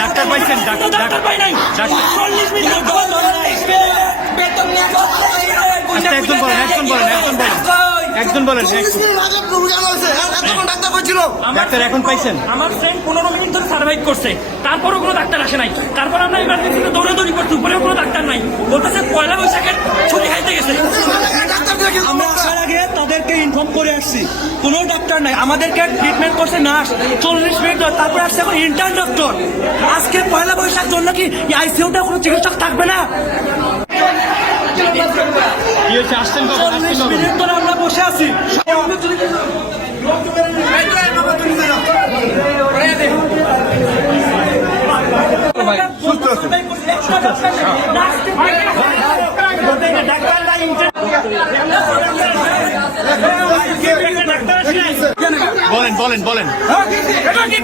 Doctor পাইছেন পাই নাই। একজন বলেন একজন বলেন একজন বলেন। একজন বলেন ডাক্তার এখন পাইছেন। আমার ফ্রেন্ড পনেরো মিনিট ধরে সার্ভাইভ করছে। তারপরেও কোনো ডাক্তার আসে নাই। তারপর আমরা ইমার্জেন্সিতে দৌড়াদৌড়ি করছি উপরেও কোনো ডাক্তার নাই। বলতেছে পয়লা বৈশাখের ছুটি খাইতে গেছে। তাদেরকে ইনফর্ম করে আসছি। কোনো ডাক্তার নাই। আমাদেরকে ট্রিটমেন্ট করছে নার্স চল্লিশ মিনিট তারপরে আসছে এখন ইন্টার্ন ডক্টর আজকে পয়লা বৈশাখ জন্য কি আইসিউতে কোনো চিকিৎসক থাকবে না? চল্লিশ মিনিট ধরে আমরা বসে আছি। ডাক্তার বলেন বলেন। বলেন